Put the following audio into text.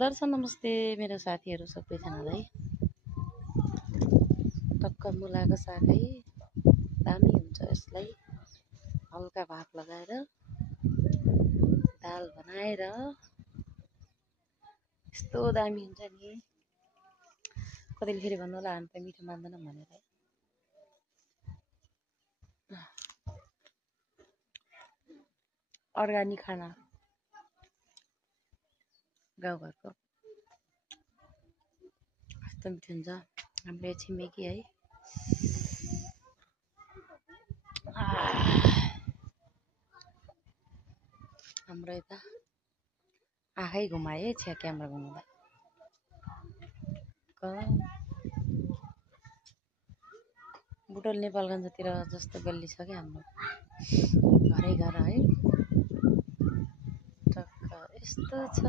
दर्शन नमस्ते मेरो साथीहरू सबैजनालाई। टक्क मुलाको साग है, दामी हुन्छ। यसलाई हल्का भात लगाएर दाल बनाएर यस्तो दामी हुन्छ नि। कतिले फेरि भन्नु होला हामी त मिठो मान्दैनौँ भनेर। अर्ग्यानिक खाना गाउँघरको कस्तो मिठो हुन्छ। हाम्रो छिमेकी है, हाम्रो यता आँखै घुमाए छ्या क्यामेरा घुमाउँदा। बुटोल नेपालगञ्जतिर जस्तो गल्ली छ क्या हाम्रो घरै घर है। टक्क यस्तो छ।